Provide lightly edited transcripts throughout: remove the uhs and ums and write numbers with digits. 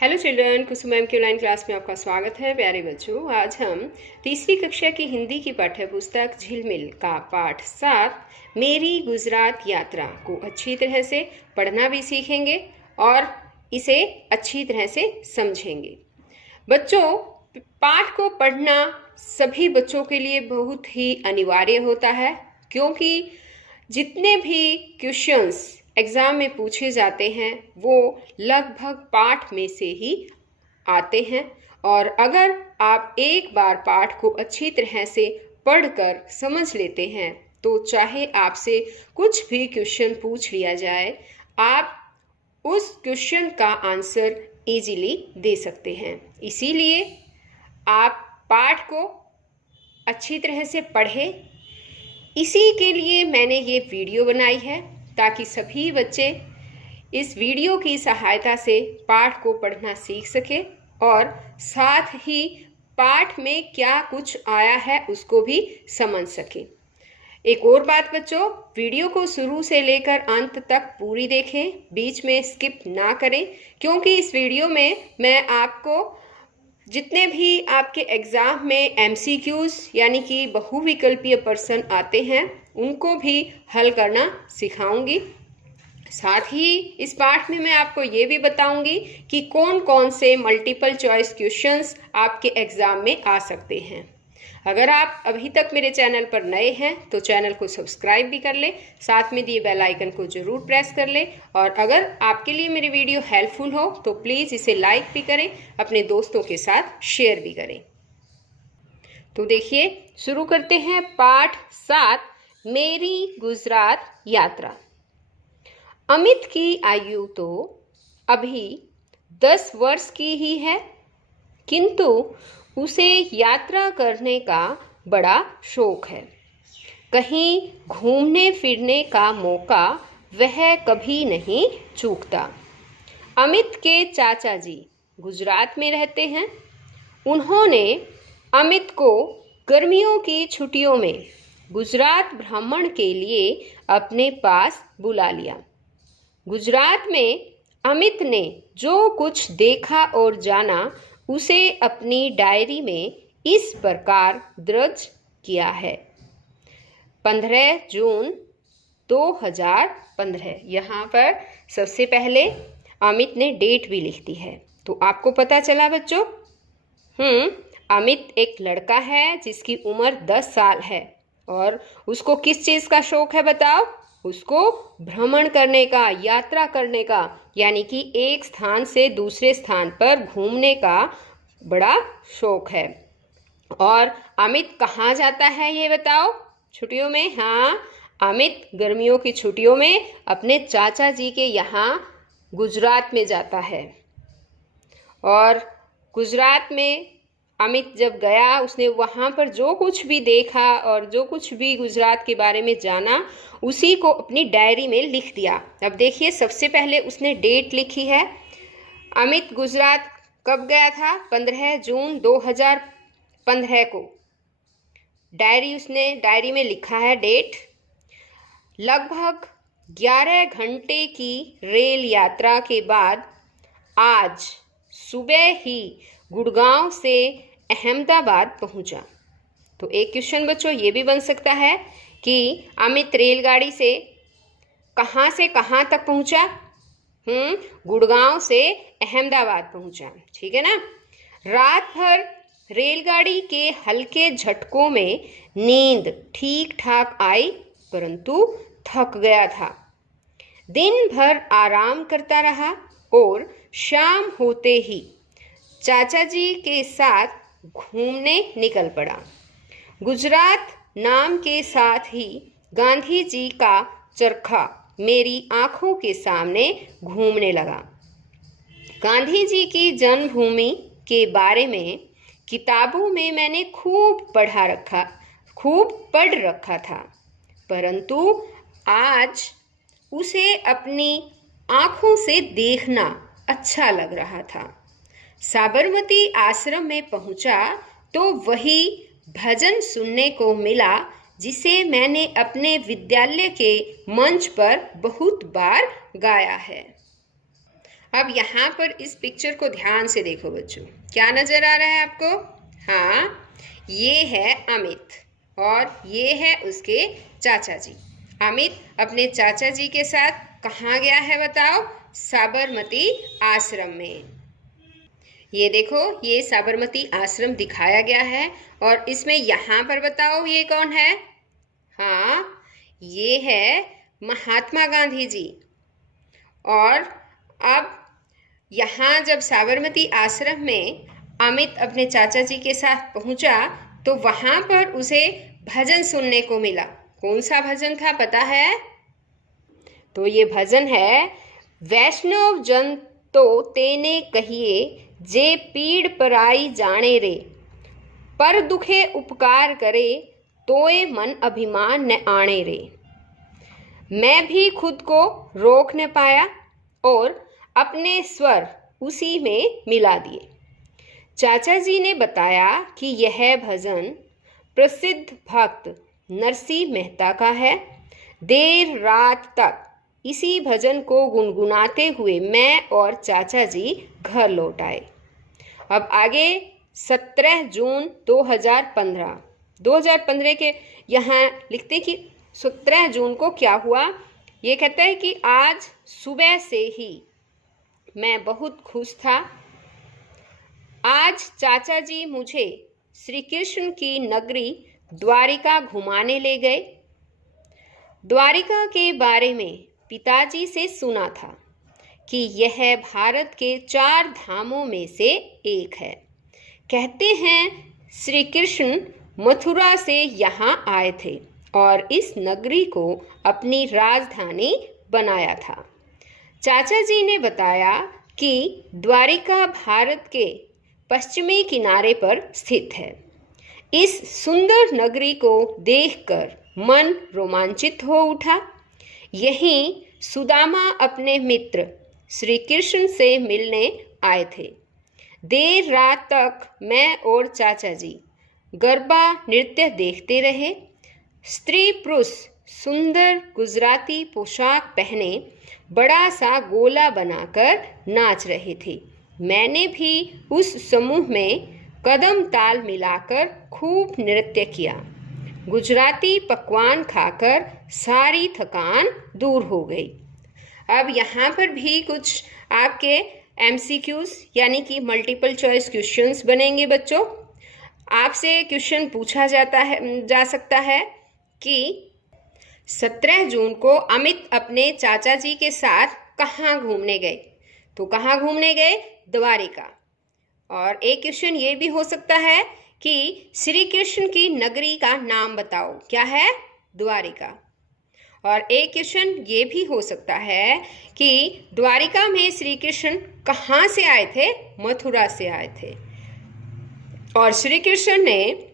Hello children, कुसुम ma'am की online class में आपका स्वागत है। प्यारे बच्चों, आज हम तीसरी कक्षा की हिंदी की पाठ्य पुस्तक झिलमिल का पाठ 7 मेरी गुजरात यात्रा को अच्छी तरह से पढ़ना भी सीखेंगे और इसे अच्छी तरह से समझेंगे। बच्चों, पाठ को पढ़ना सभी बच्चों के लिए बहुत ही अनिवार्य होता है, क्योंकि जितने भी क्वेश्चंस एग्ज़ाम में पूछे जाते हैं वो लगभग पाठ में से ही आते हैं। और अगर आप एक बार पाठ को अच्छी तरह से पढ़कर समझ लेते हैं तो चाहे आपसे कुछ भी क्वेश्चन पूछ लिया जाए, आप उस क्वेश्चन का आंसर इजीली दे सकते हैं। इसीलिए आप पाठ को अच्छी तरह से पढ़ें। इसी के लिए मैंने ये वीडियो बनाई है, ताकि सभी बच्चे इस वीडियो की सहायता से पाठ को पढ़ना सीख सके और साथ ही पाठ में क्या कुछ आया है उसको भी समझ सके। एक और बात बच्चों, वीडियो को शुरू से लेकर अंत तक पूरी देखें, बीच में स्किप ना करें, क्योंकि इस वीडियो में मैं आपको जितने भी आपके एग्ज़ाम में MCQs यानी कि बहुविकल्पीय प्रश्न आते हैं उनको भी हल करना सिखाऊंगी। साथ ही इस पाठ में मैं आपको ये भी बताऊंगी कि कौन कौन से मल्टीपल चॉइस क्वेश्चंस आपके एग्ज़ाम में आ सकते हैं। अगर आप अभी तक मेरे चैनल पर नए हैं तो चैनल को सब्सक्राइब भी कर लें, साथ में दिए बेल आइकन को ज़रूर प्रेस कर लें। और अगर आपके लिए मेरी वीडियो हेल्पफुल हो तो प्लीज़ इसे लाइक भी करें, अपने दोस्तों के साथ शेयर भी करें। तो देखिए, शुरू करते हैं पाठ 7 मेरी गुजरात यात्रा। अमित की आयु तो अभी 10 वर्ष की ही है, किंतु उसे यात्रा करने का बड़ा शौक है। कहीं घूमने फिरने का मौका वह कभी नहीं चूकता। अमित के चाचा जी गुजरात में रहते हैं। उन्होंने अमित को गर्मियों की छुट्टियों में गुजरात भ्रमण के लिए अपने पास बुला लिया। गुजरात में अमित ने जो कुछ देखा और जाना उसे अपनी डायरी में इस प्रकार दर्ज किया है। 15 जून 2015। यहाँ पर सबसे पहले अमित ने डेट भी लिख दी है, तो आपको पता चला बच्चों। अमित एक लड़का है जिसकी उम्र 10 साल है और उसको किस चीज़ का शौक है बताओ? उसको भ्रमण करने का, यात्रा करने का, यानी कि एक स्थान से दूसरे स्थान पर घूमने का बड़ा शौक है। और अमित कहाँ जाता है ये बताओ छुट्टियों में? हाँ, अमित गर्मियों की छुट्टियों में अपने चाचा जी के यहाँ गुजरात में जाता है। और गुजरात में अमित जब गया, उसने वहाँ पर जो कुछ भी देखा और जो कुछ भी गुजरात के बारे में जाना उसी को अपनी डायरी में लिख दिया। अब देखिए, सबसे पहले उसने डेट लिखी है। अमित गुजरात कब गया था? 15 जून 2015 को। उसने डायरी में लिखा है डेट। लगभग 11 घंटे की रेल यात्रा के बाद आज सुबह ही गुड़गांव से अहमदाबाद पहुंचा। तो एक क्वेश्चन बच्चों ये भी बन सकता है कि अमित रेलगाड़ी से कहाँ तक पहुंचा? गुड़गांव से अहमदाबाद पहुंचा, ठीक है ना। रात भर रेलगाड़ी के हल्के झटकों में नींद ठीक ठाक आई, परंतु थक गया था। दिन भर आराम करता रहा और शाम होते ही चाचा जी के साथ घूमने निकल पड़ा। गुजरात नाम के साथ ही गांधी जी का चरखा मेरी आंखों के सामने घूमने लगा। गांधी जी की जन्मभूमि के बारे में किताबों में मैंने खूब पढ़ रखा था, परंतु आज उसे अपनी आंखों से देखना अच्छा लग रहा था। साबरमती आश्रम में पहुंचा तो वही भजन सुनने को मिला जिसे मैंने अपने विद्यालय के मंच पर बहुत बार गाया है। अब यहाँ पर इस पिक्चर को ध्यान से देखो बच्चों, क्या नजर आ रहा है आपको? हाँ, ये है अमित और ये है उसके चाचा जी। अमित अपने चाचा जी के साथ कहाँ गया है बताओ? साबरमती आश्रम में। ये देखो, ये साबरमती आश्रम दिखाया गया है और इसमें यहाँ पर बताओ ये कौन है? हाँ, ये है महात्मा गांधी जी। और अब यहाँ जब साबरमती आश्रम में अमित अपने चाचा जी के साथ पहुंचा तो वहां पर उसे भजन सुनने को मिला। कौन सा भजन था पता है? तो ये भजन है, वैष्णव जन तो तेने कहिए जे पीड़ पराई जाने रे, पर दुखे उपकार करे तोए मन अभिमान न आने रे। मैं भी खुद को रोक न पाया और अपने स्वर उसी में मिला दिए। चाचा जी ने बताया कि यह भजन प्रसिद्ध भक्त नरसिंह मेहता का है। देर रात तक इसी भजन को गुनगुनाते हुए मैं और चाचा जी घर लौट आए। अब आगे 17 जून 2015 के यहाँ लिखते कि 17 जून को क्या हुआ। ये कहता है कि आज सुबह से ही मैं बहुत खुश था। आज चाचा जी मुझे श्री कृष्ण की नगरी द्वारिका घुमाने ले गए। द्वारिका के बारे में पिताजी से सुना था कि यह भारत के 4 धामों में से एक है। कहते हैं श्री कृष्ण मथुरा से यहाँ आए थे और इस नगरी को अपनी राजधानी बनाया था। चाचा जी ने बताया कि द्वारिका भारत के पश्चिमी किनारे पर स्थित है। इस सुंदर नगरी को देखकर मन रोमांचित हो उठा। यहीं सुदामा अपने मित्र श्री कृष्ण से मिलने आए थे। देर रात तक मैं और चाचा जी गरबा नृत्य देखते रहे। स्त्री पुरुष सुंदर गुजराती पोशाक पहने बड़ा सा गोला बनाकर नाच रहे थे। मैंने भी उस समूह में कदम ताल मिलाकर खूब नृत्य किया। गुजराती पकवान खाकर सारी थकान दूर हो गई। अब यहाँ पर भी कुछ आपके MCQs यानी कि मल्टीपल चॉइस क्वेश्चंस बनेंगे बच्चों। आपसे क्वेश्चन पूछा जा सकता है कि 17 जून को अमित अपने चाचा जी के साथ कहाँ घूमने गए? तो कहाँ घूमने गए? द्वारिका। और एक क्वेश्चन ये भी हो सकता है कि श्री कृष्ण की नगरी का नाम बताओ। क्या है? द्वारिका। और एक क्वेश्चन ये भी हो सकता है कि द्वारिका में श्री कृष्ण कहाँ से आए थे? मथुरा से आए थे। और श्री कृष्ण ने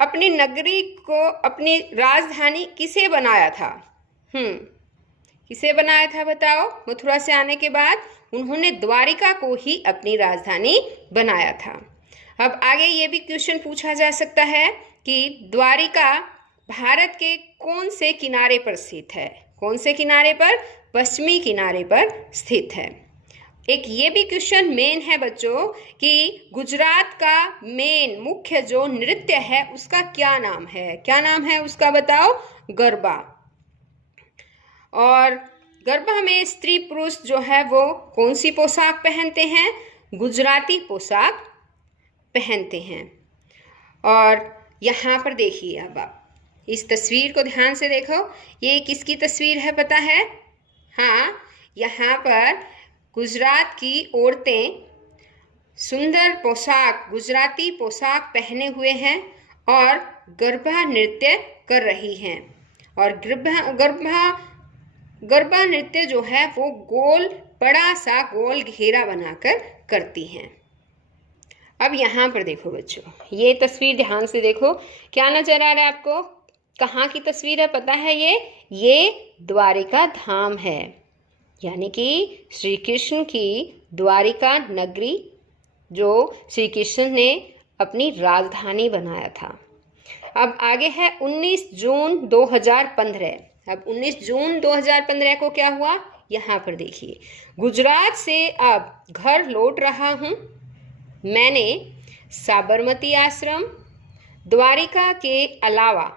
अपनी नगरी को अपनी राजधानी किसे बनाया था? किसे बनाया था बताओ? मथुरा से आने के बाद उन्होंने द्वारिका को ही अपनी राजधानी बनाया था। अब आगे ये भी क्वेश्चन पूछा जा सकता है कि द्वारिका भारत के कौन से किनारे पर स्थित है? कौन से किनारे पर? पश्चिमी किनारे पर स्थित है। एक ये भी क्वेश्चन मेन है बच्चों कि गुजरात का मेन मुख्य जो नृत्य है उसका क्या नाम है? क्या नाम है उसका बताओ? गरबा। और गरबा में स्त्री पुरुष जो है वो कौन सी पोशाक पहनते हैं? गुजराती पोशाक पहनते हैं। और यहाँ पर देखिए, अब आप इस तस्वीर को ध्यान से देखो। ये किसकी तस्वीर है पता है? हाँ, यहाँ पर गुजरात की औरतें सुंदर पोशाक, गुजराती पोशाक पहने हुए हैं और गरबा नृत्य कर रही हैं। और गरबा नृत्य जो है वो बड़ा सा गोल घेरा बनाकर करती हैं। अब यहाँ पर देखो बच्चों, ये तस्वीर ध्यान से देखो। क्या नजर आ रहा है आपको? कहाँ की तस्वीर है पता है? ये द्वारिका धाम है, यानी कि श्री कृष्ण की द्वारिका नगरी जो श्री कृष्ण ने अपनी राजधानी बनाया था। अब आगे है 19 जून 2015। अब 19 जून 2015 को क्या हुआ? यहाँ पर देखिए, गुजरात से अब घर लौट रहा हूँ। मैंने साबरमती आश्रम, द्वारिका के अलावा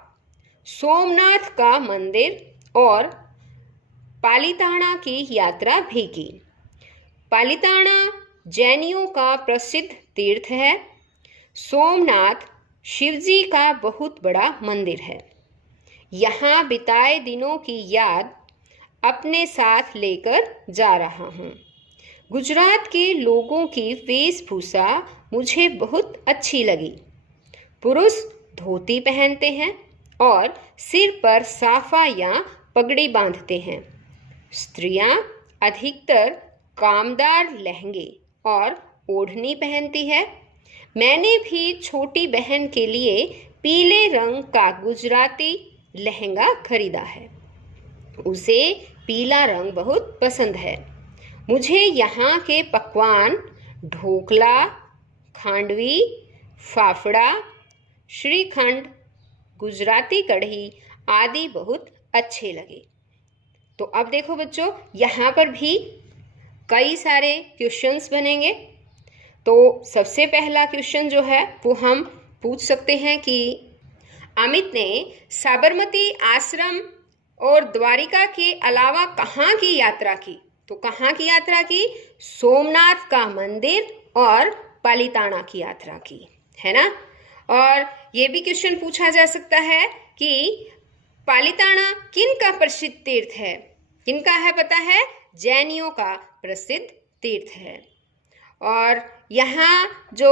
सोमनाथ का मंदिर और पालिताना की यात्रा भी की। पालिताना जैनियों का प्रसिद्ध तीर्थ है। सोमनाथ शिवजी का बहुत बड़ा मंदिर है। यहाँ बिताए दिनों की याद अपने साथ लेकर जा रहा हूँ। गुजरात के लोगों की वेशभूषा मुझे बहुत अच्छी लगी। पुरुष धोती पहनते हैं और सिर पर साफा या पगड़ी बांधते हैं। स्त्रियां अधिकतर कामदार लहंगे और ओढ़नी पहनती है। मैंने भी छोटी बहन के लिए पीले रंग का गुजराती लहंगा खरीदा है। उसे पीला रंग बहुत पसंद है। मुझे यहाँ के पकवान ढोकला, खांडवी, फाफड़ा, श्रीखंड, गुजराती कढ़ी आदि बहुत अच्छे लगे। तो अब देखो बच्चों, यहाँ पर भी कई सारे क्वेश्चंस बनेंगे। तो सबसे पहला क्वेश्चन जो है वो हम पूछ सकते हैं कि अमित ने साबरमती आश्रम और द्वारिका के अलावा कहाँ की यात्रा की? तो कहाँ की यात्रा की? सोमनाथ का मंदिर और पालिताना की यात्रा की, है ना। और ये भी क्वेश्चन पूछा जा सकता है कि पालिताना किन का प्रसिद्ध तीर्थ है? किनका है पता है? जैनियों का प्रसिद्ध तीर्थ है। और यहाँ जो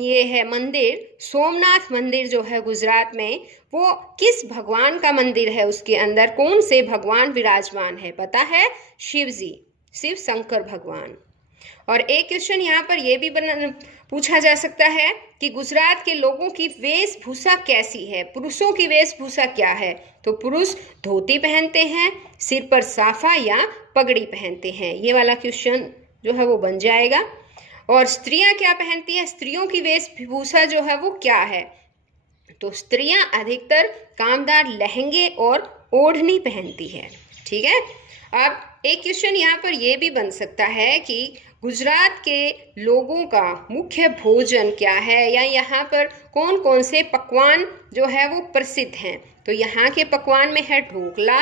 ये है मंदिर, सोमनाथ मंदिर जो है गुजरात में, वो किस भगवान का मंदिर है? उसके अंदर कौन से भगवान विराजमान है? पता है? शिव जी, शिव शंकर भगवान। और एक क्वेश्चन यहाँ पर यह भी पूछा जा सकता है कि गुजरात के लोगों की वेशभूषा कैसी है? पुरुषों की वेशभूषा क्या है? तो पुरुष धोती पहनते हैं, सिर पर साफा या पगड़ी पहनते हैं। ये वाला क्वेश्चन जो है वो बन जाएगा। और स्त्रियां क्या पहनती है? स्त्रियों की वेशभूषा जो है वो क्या है? तो स्त्रियां अधिकतर कामदार लहंगे और ओढ़नी पहनती है। ठीक है। अब एक क्वेश्चन यहाँ पर यह भी बन सकता है कि गुजरात के लोगों का मुख्य भोजन क्या है, या यहाँ पर कौन कौन से पकवान जो है वो प्रसिद्ध हैं? तो यहाँ के पकवान में है ढोकला,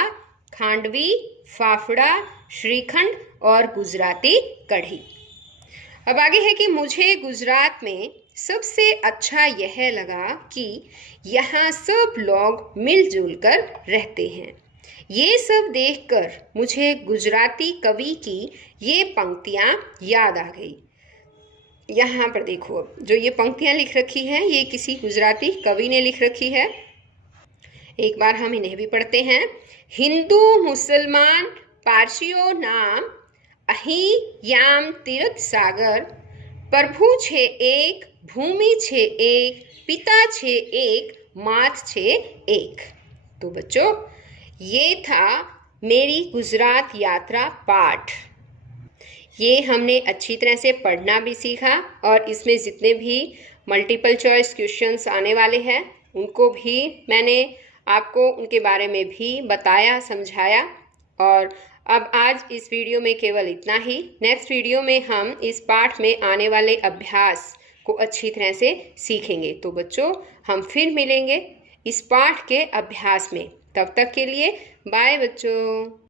खांडवी, फाफड़ा, श्रीखंड और गुजराती कढ़ी। अब आगे है कि मुझे गुजरात में सबसे अच्छा यह लगा कि यहाँ सब लोग मिलजुल कर रहते हैं। ये सब देखकर मुझे गुजराती कवि की ये पंक्तियाँ याद आ गई। यहाँ पर देखो, जो ये पंक्तियाँ लिख रखी हैं ये किसी गुजराती कवि ने लिख रखी है। एक बार हम इन्हें भी पढ़ते हैं। हिंदू मुसलमान पारसीओ नाम અહીં યામ તીર્થ સાગર, પ્રભુ છે એક, ભૂમિ છે એક, पिता छे एक, मात छे एक। तो बच्चों, ये था मेरी गुजरात यात्रा पाठ। ये हमने अच्छी तरह से पढ़ना भी सीखा और इसमें जितने भी मल्टीपल चॉइस क्वेश्चंस आने वाले हैं उनको भी मैंने आपको उनके बारे में भी बताया, समझाया। और अब आज इस वीडियो में केवल इतना ही। नेक्स्ट वीडियो में हम इस पाठ में आने वाले अभ्यास को अच्छी तरह से सीखेंगे। तो बच्चों, हम फिर मिलेंगे इस पाठ के अभ्यास में। तब तक के लिए बाय बच्चों।